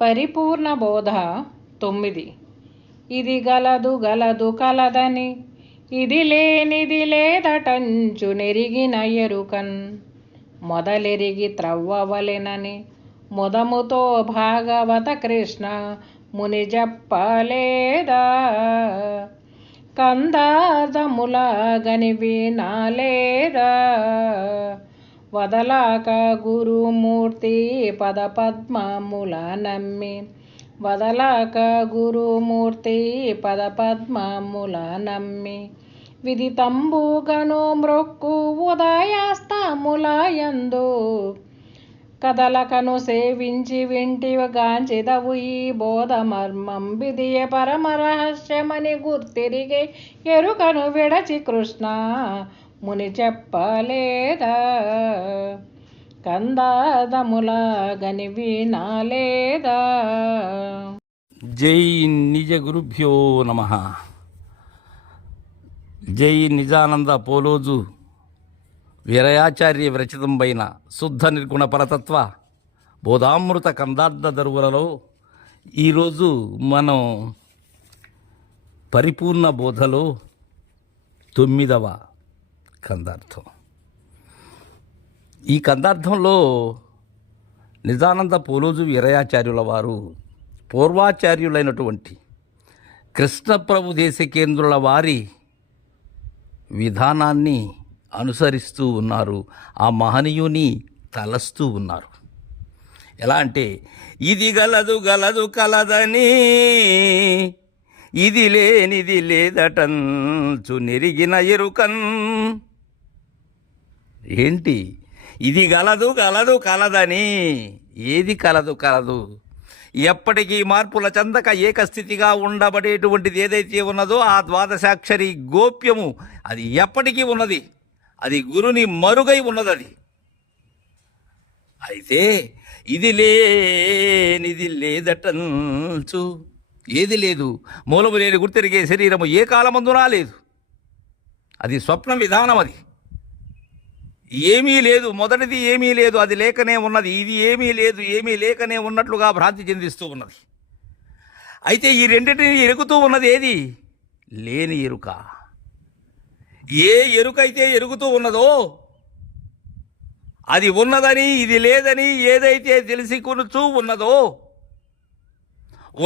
పరిపూర్ణ బోధ 9. ఇది గలదు గలదు కలదని, ఇది లేనిది లేదటంచు నెరిగిన ఎరుకన్, మొదలెరిగి త్రవ్వవలెనని ముదముతో భాగవత కృష్ణ ముని చెప్పలేదా. కందార్థములాగని వినాలేదా, వదలాక గురుమూర్తి పదపద్మముల నమ్మి, వదలాక గురుమూర్తి పదపద్మముల నమ్మి, విదితంబుగను మ్రొక్కు ఉదయాస్తములయందు, కదలకను సేవించి వింటిగాంచిదవు ఈ బోధమర్మం, విధియ పరమరహస్యమని గుర్తిరిగే ఎరుకను విడచి కృష్ణ ముని చెప్పలేదా. కందాదములాగని వినాలేదా. జై నిజ గురుభ్యో నమః. జై నిజానంద పోలోజు వీరయాచార్య విరచితంపైన శుద్ధ నిర్గుణ పరతత్వ బోధామృత కందార్థ దరువులలో ఈరోజు మనం పరిపూర్ణ బోధలో 9వ కందార్థం. ఈ కందార్థంలో నిజానంద పోలోజు వీరయాచార్యుల వారు పూర్వాచార్యులైనటువంటి కృష్ణప్రభు దేశికేంద్రుల వారి విధానాన్ని అనుసరిస్తూ ఉన్నారు. ఆ మహనీయుని తలస్తూ ఉన్నారు. ఎలా అంటే, ఇది గలదు గలదు కలదని, ఇది లేనిది లేదటంచు నెరిగిన ఎరుకన్. ఏంటి ఇది గలదు గలదు కలదని? ఏది కలదు కలదు? ఎప్పటికీ మార్పుల చెందక ఏకస్థితిగా ఉండబడేటువంటిది ఏదైతే ఉన్నదో ఆ ద్వాదశాక్షరి గోప్యము అది ఎప్పటికీ ఉన్నది. అది గురుని మరుగై ఉన్నది. అది అయితే ఇది లేనిది లేదటంచు, ఏది లేదు, మూలము లేని గుర్తెరిగే శరీరము ఏ కాలమందునా లేదు. అది స్వప్న విధానం. అది ఏమీ లేదు, మొదటిది ఏమీ లేదు, అది లేకనే ఉన్నది. ఇది ఏమీ లేదు, ఏమీ లేకనే ఉన్నట్లుగా భ్రాంతి చెందిస్తూ ఉన్నది. అయితే ఈ రెండింటిని ఎరుగుతూ ఉన్నది ఏది? లేని ఎరుక. ఏ ఎరుకైతే ఎరుగుతూ ఉన్నదో అది ఉన్నదని, ఇది లేదని ఏదైతే తెలుసుకొనుచూ ఉన్నదో,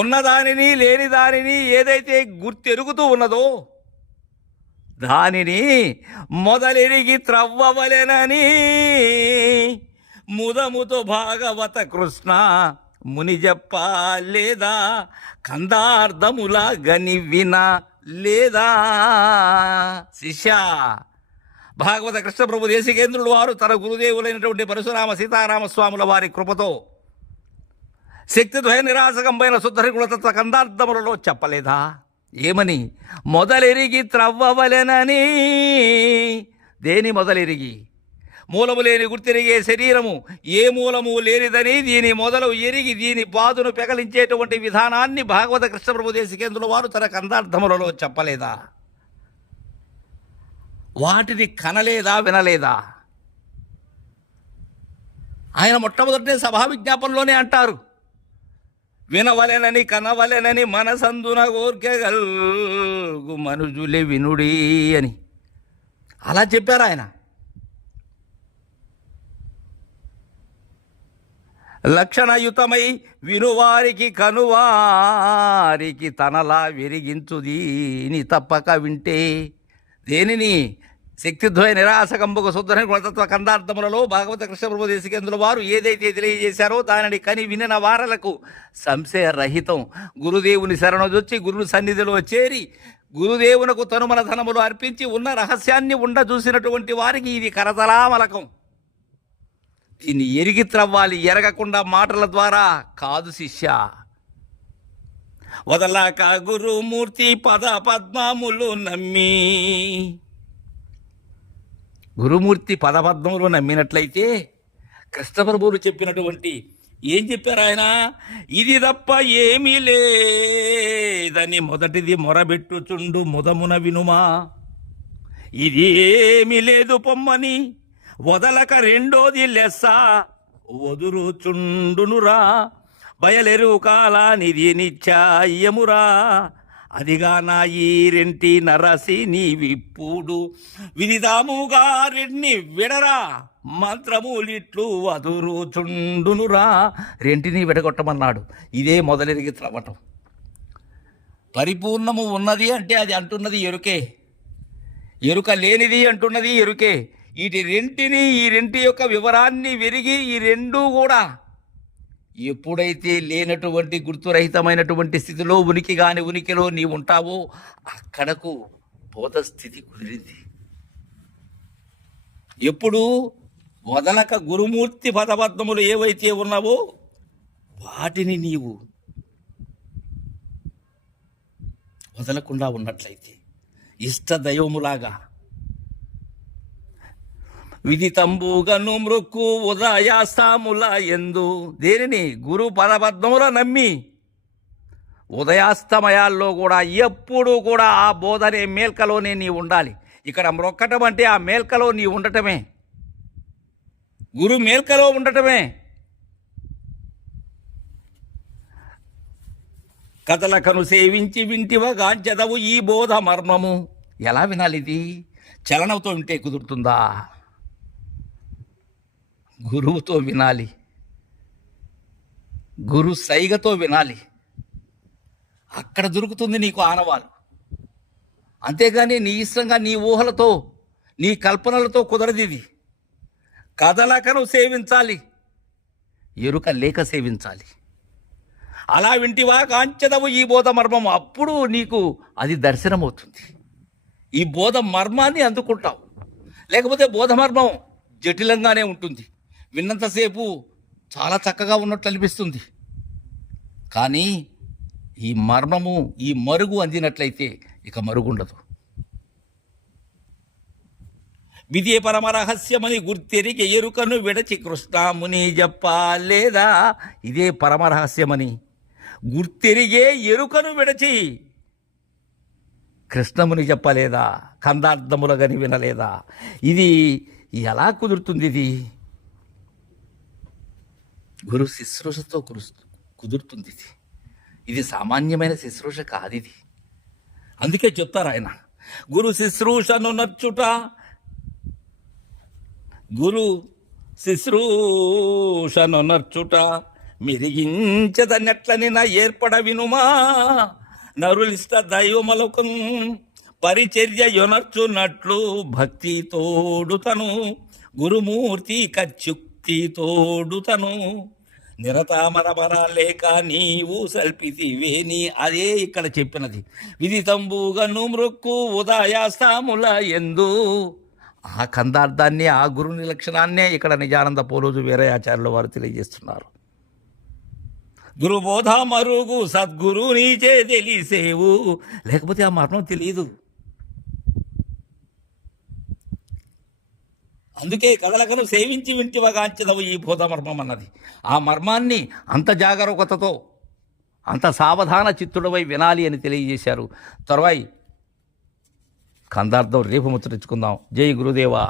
ఉన్నదానిని లేని దానిని ఏదైతే గుర్తెరుగుతూ ఉన్నదో దానిని మొదలెరిగి త్రవ్వవలెనని ముదముతో భాగవత కృష్ణ ముని చెప్పలేదా. కందార్థములా గని వినా లేదా. శిష్య, భాగవత కృష్ణప్రభు దేశికేంద్రుడు వారు తన గురుదేవులైనటువంటి పరశురామ సీతారామస్వాముల వారి కృపతో శక్తిద్వయ నిరాసకంపైన శుద్ధ నిర్గుణతత్వ కందార్థములలో చెప్పలేదా? ఏమని? మొదలెరిగి త్రవ్వవలెనని. దేని మొదలెరిగి? మూలము లేని గుర్తిరిగే శరీరము ఏ మూలము లేనిదని దీని మొదలు ఎరిగి దీని బాధను పెకలించేటువంటి విధానాన్ని భాగవత కృష్ణప్రభు దేశికేంద్రుల వారు తన కందార్థములలో చెప్పలేదా? వాటిని కనలేదా, వినలేదా? ఆయన మొట్టమొదటి సభా విజ్ఞాపనలోనే అంటారు, వినవలెనని కనవలెనని మనసందున కోర్కెగల్గు మనుజులే వినుడి అని అలా చెప్పారు ఆయన. లక్షణయుతమై వినువారికి కనువారికి తనలా విరిగించుదీని తప్పక వింటే. దేనిని? శక్తిద్వయ నిరాసకంబుకు శుద్ధ నిర్గుణతత్వ కందార్థములలో భాగవత కృష్ణప్రభు దేశికేంద్రుల వారు ఏదైతే తెలియజేశారో దానిని కని వినిన వారలకు సంశయరహితం గురుదేవుని శరణొచ్చి గురుని సన్నిధిలో చేరి గురుదేవునకు తనుమన ధనములు అర్పించి ఉన్న రహస్యాన్ని చూసినటువంటి వారికి ఇది కరతలామలకం. దీన్ని ఎరిగి త్రవ్వాలి, ఎరగకుండా మాటల ద్వారా కాదు శిష్య. వదలాక గురుమూర్తి పద పద్మములు నమ్మి, గురుమూర్తి పదపద్మములు నమ్మినట్లయితే కృష్ణప్రభువులు చెప్పినటువంటి ఏం చెప్పారు ఆయన? ఇది తప్ప ఏమీ లేదని మొదటిది మొరబెట్టుచుండు ముదమున వినుమా. ఇది ఏమీ లేదు పొమ్మని వదలక రెండోది లెస్స వదురుచుండునురా. బయలెరు కాలానిది నిత్యాయమురా అదిగా నా ఈ రెంటి నరసి నీవిప్పుడు విదిదాముగా రెంటిని విడరా మంత్రములిట్లు వదురుచుండునురా. రెంటిని విడగొట్టమన్నాడు. ఇదే మొదలెరిగి త్రవ్వటం. పరిపూర్ణము ఉన్నది అంటే అది అంటున్నది ఎరుకే, ఎరుక లేనిది అంటున్నది ఎరుకే. ఈ రెంటి యొక్క వివరాన్ని వెరిగి ఈ రెండూ కూడా ఎప్పుడైతే లేనటువంటి గుర్తురహితమైనటువంటి స్థితిలో ఉనికిలో నీవు ఉంటావో అక్కడకు బోధ స్థితి కుదిరింది. ఎప్పుడు వదలక గురుమూర్తి పదబద్ధములు ఏవైతే ఉన్నావో వాటిని నీవు వదలకుండా ఉన్నట్లయితే ఇష్టదైవములాగా విదితంబుగను మృక్కు ఉదయాస్తాముల ఎందు దేనిని గురు పదబద్ధముల నమ్మి ఉదయాస్తమయాల్లో కూడా ఎప్పుడూ కూడా ఆ బోధనే మేల్కలోనే నీ ఉండాలి. ఇక్కడ మ్రొక్కటం అంటే ఆ మేల్కలో నీ ఉండటమే, గురు మేల్కలో ఉండటమే. కథలకను సేవించి వింటివగాంచెదవు ఈ బోధ మర్మము. ఎలా వినాలి ఇది? చలనంతో వింటే కుదురుతుందా? గురువుతో వినాలి, గురు సైగతో వినాలి. అక్కడ దొరుకుతుంది నీకు ఆనవాలు. అంతేగాని నీ ఇష్టంగా నీ ఊహలతో నీ కల్పనలతో కుదరదు ఇది. కథలకను సేవించాలి, ఎరుక లేక సేవించాలి. అలా వింటివా కాంచెదవు ఈ బోధ మర్మము. అప్పుడు నీకు అది దర్శనమవుతుంది. ఈ బోధ మర్మాన్ని అందుకుంటావు. లేకపోతే బోధ మర్మం జటిలంగానే ఉంటుంది. విన్నంతసేపు చాలా చక్కగా ఉన్నట్లు అనిపిస్తుంది. కానీ ఈ మర్మము, ఈ మరుగు అందినట్లయితే ఇక మరుగుండదు. విదే పరమరహస్యమని గుర్తెరిగి ఎరుకను విడచి కృష్ణముని చెప్పలేదా. ఇదే పరమరహస్యమని గుర్తెరిగే ఎరుకను విడచి కృష్ణముని చెప్పలేదా, కందార్థములగని వినలేదా? ఇది ఎలా కుదురుతుంది? ఇది గురు శుశ్రూషతో కుదురుతుంది. ఇది సామాన్యమైన శుశ్రూష కాదు ఇది. అందుకే చెప్తారు ఆయన, గురు శుశ్రూషను నచ్చుట, గురు శుశ్రూషను నచ్చుట మెరిగించదన్నట్లని నా ఏర్పడ వినుమా. నరులిష్ట దైవమలకం పరిచర్య యొనర్చున్నట్లు భక్తి తోడుతను గురుమూర్తి కచ్యుక్తి తోడుతను నిరతామరమర లేక నీవు సల్పితివేని. అదే ఇక్కడ చెప్పినది. విదితంబుగను మృక్కు ఉదయాస్తాముల ఎందు. ఆ కందార్థాన్ని, ఆ గురుని లక్షణాన్నే ఇక్కడ నిజానంద పోలోజు వీరయ్య ఆచార్యుల వారు తెలియజేస్తున్నారు. గురుబోధ మరుగు సద్గురు నీచే తెలిసేవు. లేకపోతే ఆ మర్మం తెలియదు. అందుకే కథలకను సేవించి వింటివగాంచెదవు ఈ బోధ మర్మం అన్నది. ఆ మర్మాన్ని అంత జాగరూకతతో, అంత సావధాన చిత్తుడవై వినాలి అని తెలియజేశారు. తర్వాయి కందార్థం రేపు ముచ్చరించుకుందాం. జై గురుదేవా.